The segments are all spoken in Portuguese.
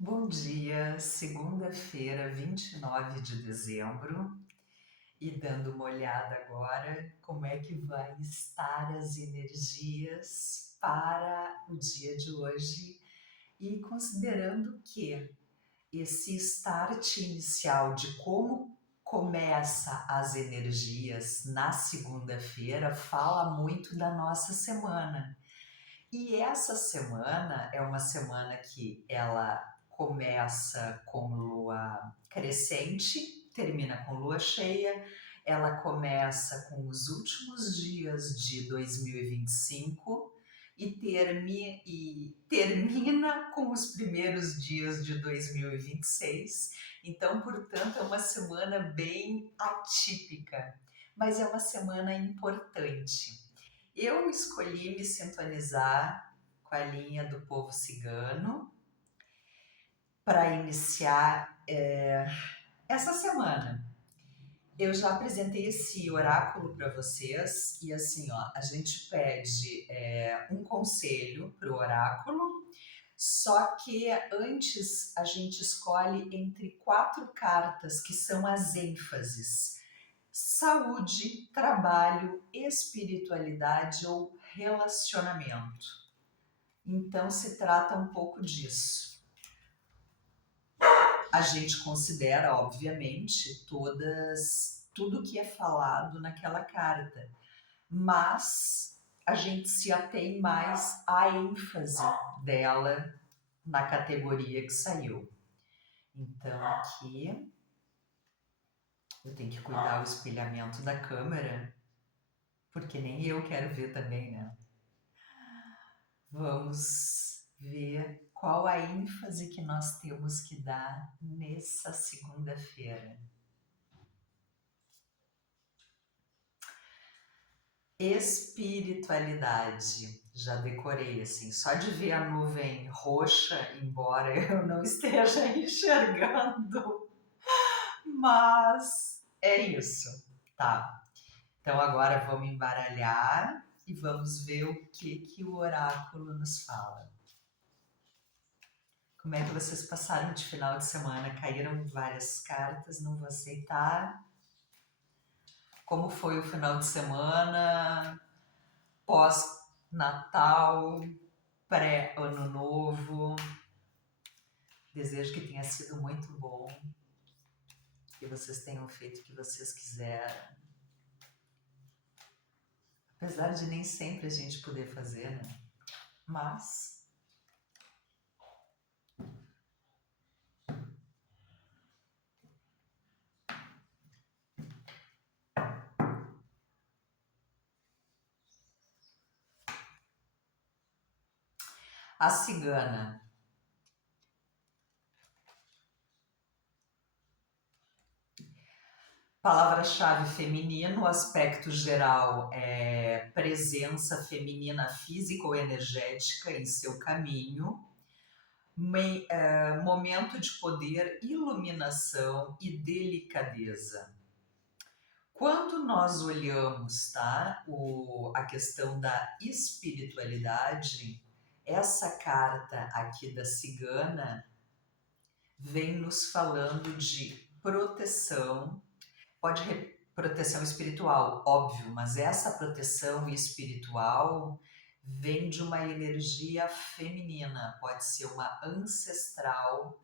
Bom dia, segunda-feira, 29 de dezembro, e dando uma olhada agora como é que vai estar as energias para o dia de hoje e considerando que esse start inicial de como começa as energias na segunda-feira fala muito da nossa semana. E essa semana é uma semana que ela começa com lua crescente, termina com lua cheia, ela começa com os últimos dias de 2025 e termina com os primeiros dias de 2026. Então, portanto, é uma semana bem atípica, mas é uma semana importante. Eu escolhi me sintonizar com a linha do povo cigano para iniciar essa semana. Eu já apresentei esse oráculo para vocês e assim, ó, a gente pede um conselho para o oráculo, só que antes a gente escolhe entre 4 cartas que são as ênfases: saúde, trabalho, espiritualidade ou relacionamento. Então se trata um pouco disso. A gente considera, obviamente, tudo que é falado naquela carta, mas a gente se atém mais à ênfase dela na categoria que saiu. Então aqui eu tenho que cuidar o espelhamento da câmera, porque nem eu quero ver também, né? Vamos ver qual a ênfase que nós temos que dar nessa segunda-feira. Espiritualidade. Já decorei assim, só de ver a nuvem roxa, embora eu não esteja enxergando, mas é isso, tá? Então agora vamos embaralhar e vamos ver o que o oráculo nos fala. Como é que vocês passaram de final de semana? Caíram várias cartas, não vou aceitar. Como foi o final de semana? Pós-Natal, pré-Ano Novo. Desejo que tenha sido muito bom, que vocês tenham feito o que vocês quiseram. Apesar de nem sempre a gente poder fazer, né? Mas a cigana. Palavra-chave feminino, aspecto geral é presença feminina física ou energética em seu caminho, momento de poder, iluminação e delicadeza. Quando nós olhamos, tá, a questão da espiritualidade, essa carta aqui da cigana vem nos falando de proteção, proteção espiritual, óbvio, mas essa proteção espiritual vem de uma energia feminina, pode ser uma ancestral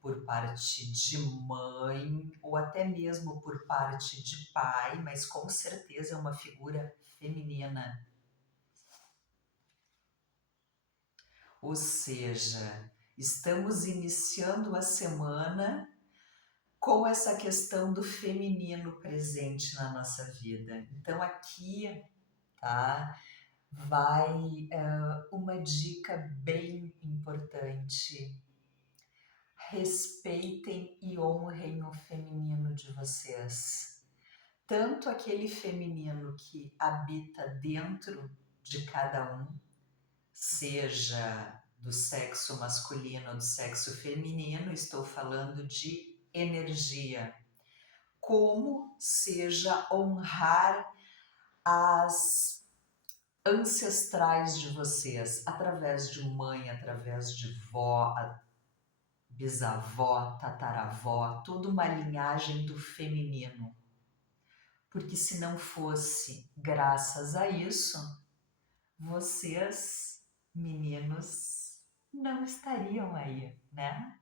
por parte de mãe ou até mesmo por parte de pai, mas com certeza é uma figura feminina. Ou seja, estamos iniciando a semana com essa questão do feminino presente na nossa vida. Então aqui, tá, vai uma dica bem importante. Respeitem e honrem o feminino de vocês. Tanto aquele feminino que habita dentro de cada um, seja do sexo masculino ou do sexo feminino, estou falando de energia, como seja honrar as ancestrais de vocês, através de mãe, através de vó, bisavó, tataravó, toda uma linhagem do feminino. Porque se não fosse graças a isso, vocês, meninos, não estariam aí, né?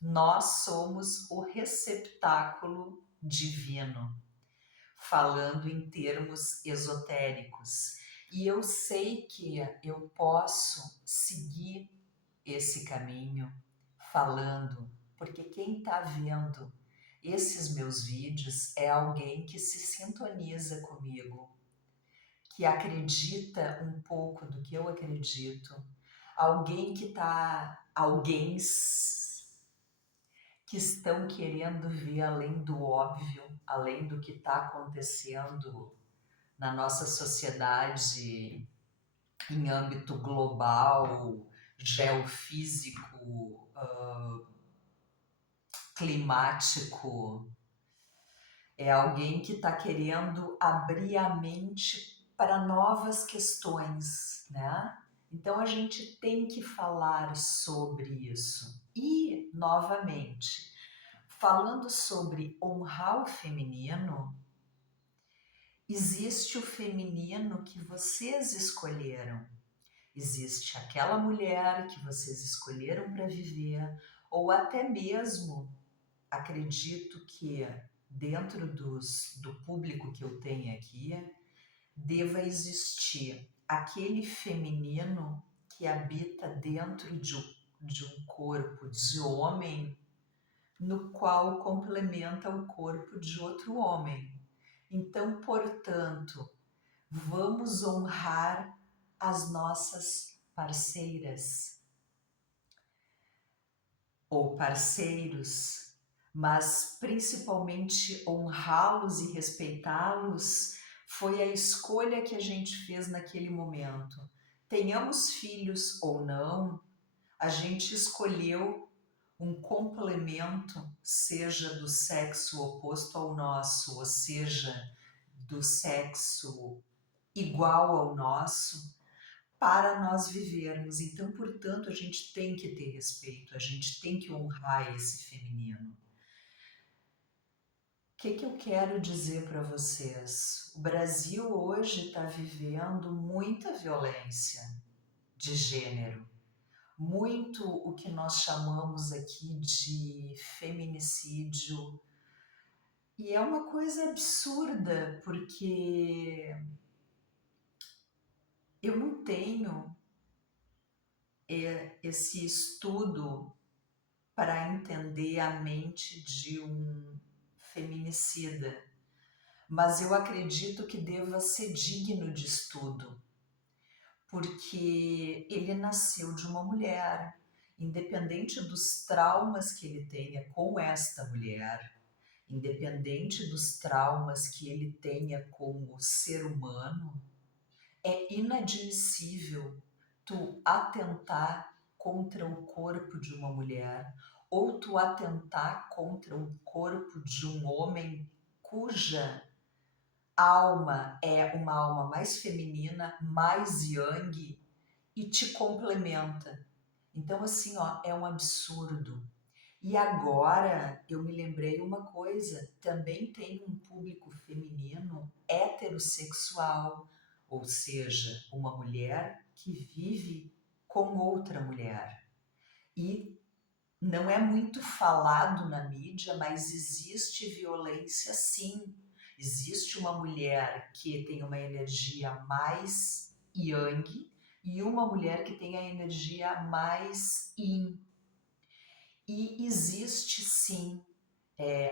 Nós somos o receptáculo divino, falando em termos esotéricos. E eu sei que eu posso seguir esse caminho falando, porque quem está vendo esses meus vídeos é alguém que se sintoniza comigo, que acredita um pouco do que eu acredito, alguém que está, alguém que estão querendo ver além do óbvio, além do que está acontecendo na nossa sociedade em âmbito global, geofísico, climático. É alguém que está querendo abrir a mente para novas questões, né? Então a gente tem que falar sobre isso. E, novamente, falando sobre honrar o feminino, existe o feminino que vocês escolheram. Existe aquela mulher que vocês escolheram para viver, ou até mesmo, acredito que dentro do público que eu tenho aqui, deva existir aquele feminino que habita dentro de um corpo de homem, no qual complementa o corpo de outro homem. Então, portanto, vamos honrar as nossas parceiras ou parceiros, mas principalmente honrá-los e respeitá-los foi a escolha que a gente fez naquele momento. Tenhamos filhos ou não, a gente escolheu um complemento, seja do sexo oposto ao nosso, ou seja, do sexo igual ao nosso, para nós vivermos. Então, portanto, a gente tem que ter respeito, a gente tem que honrar esse feminino. O que eu quero dizer para vocês? O Brasil hoje está vivendo muita violência de gênero, muito o que nós chamamos aqui de feminicídio. E é uma coisa absurda, porque eu não tenho esse estudo para entender a mente de um feminicida, mas eu acredito que deva ser digno de estudo, porque ele nasceu de uma mulher, independente dos traumas que ele tenha com esta mulher, independente dos traumas que ele tenha como ser humano, é inadmissível tu atentar contra o corpo de uma mulher ou tu atentar contra o corpo de um homem cuja alma é uma alma mais feminina, mais yang e te complementa. Então, assim, ó, é um absurdo. E agora eu me lembrei uma coisa, também tem um público feminino heterossexual, ou seja, uma mulher que vive com outra mulher. E não é muito falado na mídia, mas existe violência sim. Existe uma mulher que tem uma energia mais yang e uma mulher que tem a energia mais yin. E existe sim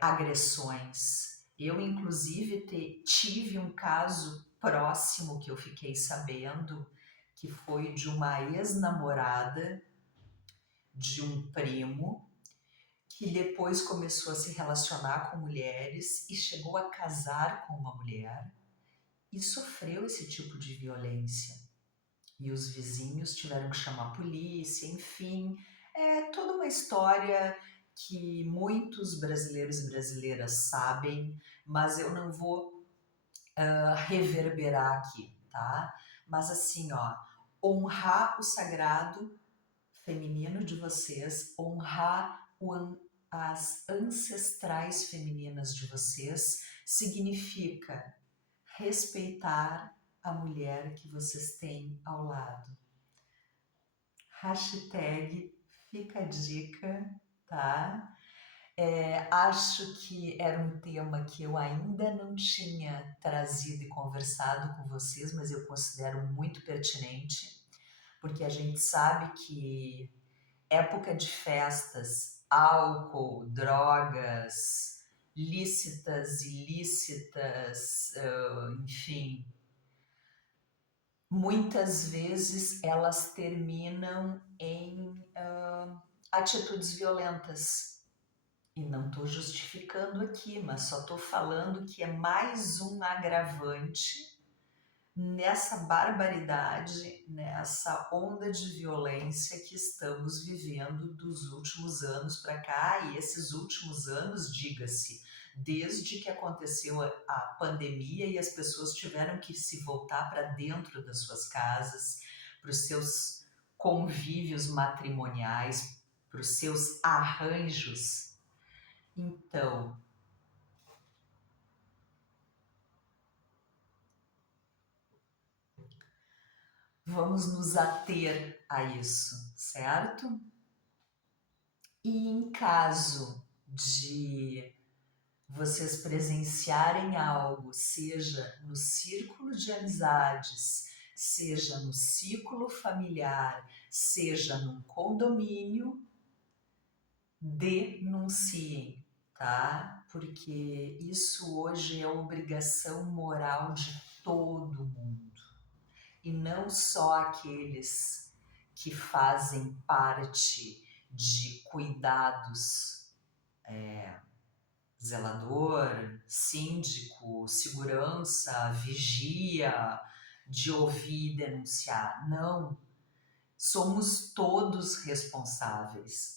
agressões. Eu, inclusive, tive um caso próximo que eu fiquei sabendo, que foi de uma ex-namorada de um primo, que depois começou a se relacionar com mulheres e chegou a casar com uma mulher e sofreu esse tipo de violência. E os vizinhos tiveram que chamar a polícia, enfim, é toda uma história que muitos brasileiros e brasileiras sabem, mas eu não vou reverberar aqui, tá? Mas assim, ó, honrar o sagrado feminino de vocês, honrar as ancestrais femininas de vocês significa respeitar a mulher que vocês têm ao lado. Hashtag fica a dica, tá? Acho que era um tema que eu ainda não tinha trazido e conversado com vocês, mas eu considero muito pertinente, porque a gente sabe que época de festas, álcool, drogas, lícitas, ilícitas, enfim, muitas vezes elas terminam em atitudes violentas. E não estou justificando aqui, mas só estou falando que é mais um agravante nessa barbaridade, nessa onda de violência que estamos vivendo dos últimos anos para cá. E esses últimos anos, diga-se, desde que aconteceu a pandemia e as pessoas tiveram que se voltar para dentro das suas casas, para os seus convívios matrimoniais, para os seus arranjos. Então, vamos nos ater a isso, certo? E em caso de vocês presenciarem algo, seja no círculo de amizades, seja no círculo familiar, seja num condomínio, denunciem, tá? Porque isso hoje é obrigação moral de todo mundo. E não só aqueles que fazem parte de cuidados, zelador, síndico, segurança, vigia, de ouvir e denunciar. Não, somos todos responsáveis.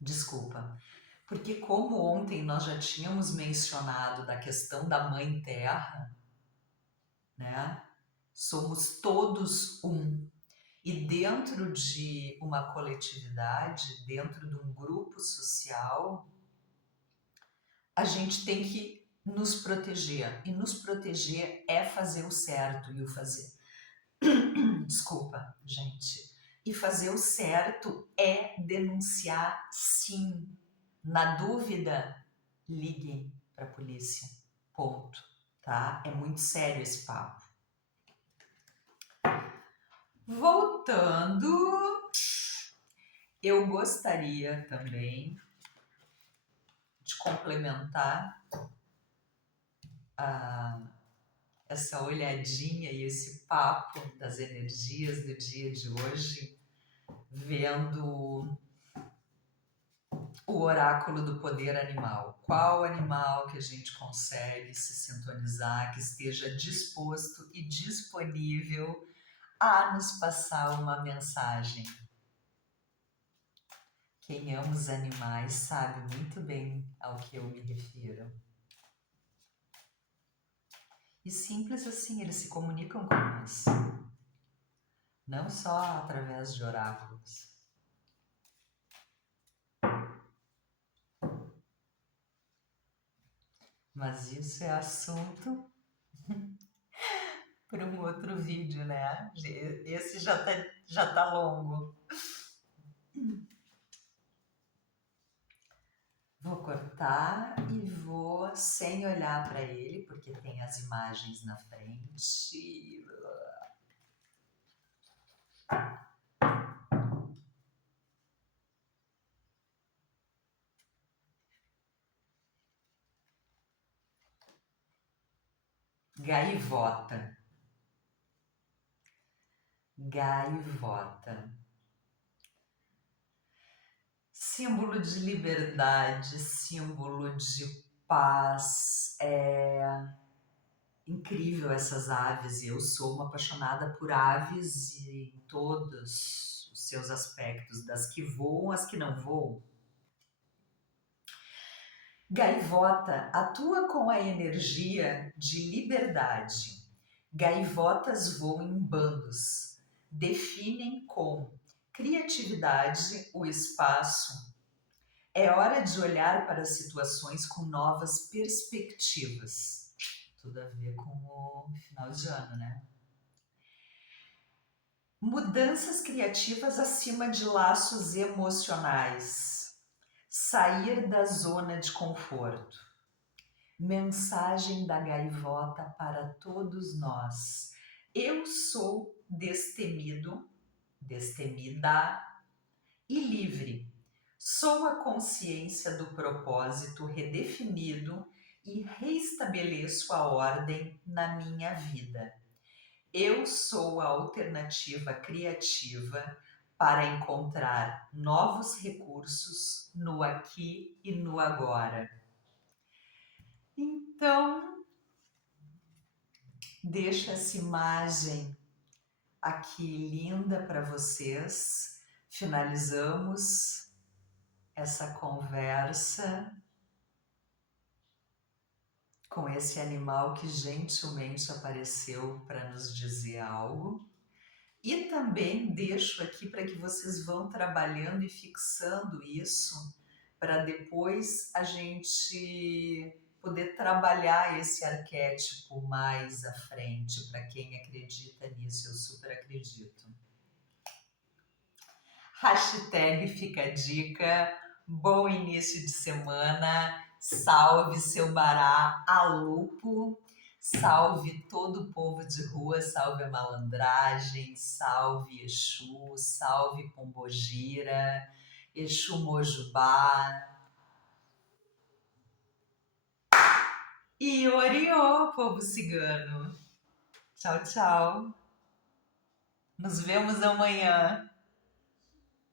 Desculpa. Porque como ontem nós já tínhamos mencionado da questão da Mãe Terra, né? Somos todos um. E dentro de uma coletividade, dentro de um grupo social, a gente tem que nos proteger. E nos proteger é fazer o certo e o fazer. Desculpa, gente. E fazer o certo é denunciar, sim. Na dúvida, liguem para a polícia. Ponto. Tá? É muito sério esse papo. Voltando, eu gostaria também de complementar essa olhadinha e esse papo das energias do dia de hoje, vendo o oráculo do poder animal. Qual animal que a gente consegue se sintonizar, que esteja disposto e disponível a nos passar uma mensagem? Quem ama os animais sabe muito bem ao que eu me refiro. E simples assim, eles se comunicam com nós. Não só através de oráculos. Mas isso é assunto para um outro vídeo, né? Esse já tá longo. Vou cortar e vou sem olhar para ele, porque tem as imagens na frente. Gaivota. Gaivota. Símbolo de liberdade, símbolo de paz. É incrível essas aves. Eu sou uma apaixonada por aves em todos os seus aspectos, das que voam às que não voam. Gaivota atua com a energia de liberdade. Gaivotas voam em bandos. definem com criatividade o espaço. É hora de olhar para as situações com novas perspectivas. Tudo a ver com o final de ano, né? Mudanças criativas acima de laços emocionais. Sair da zona de conforto. Mensagem da gaivota para todos nós. Eu sou destemido, destemida e livre. Sou a consciência do propósito redefinido e reestabeleço a ordem na minha vida. Eu sou a alternativa criativa para encontrar novos recursos no aqui e no agora. Então, deixo essa imagem aqui linda para vocês. Finalizamos essa conversa com esse animal que gentilmente apareceu para nos dizer algo. E também deixo aqui para que vocês vão trabalhando e fixando isso, para depois a gente poder trabalhar esse arquétipo mais à frente, para quem acredita nisso, eu super acredito. Hashtag fica a dica, bom início de semana, salve seu bará a lupo, salve todo o povo de rua, salve a malandragem, salve Exu, salve Pombogira, Exu Mojubá e Oriô, povo cigano. Tchau, tchau. Nos vemos amanhã.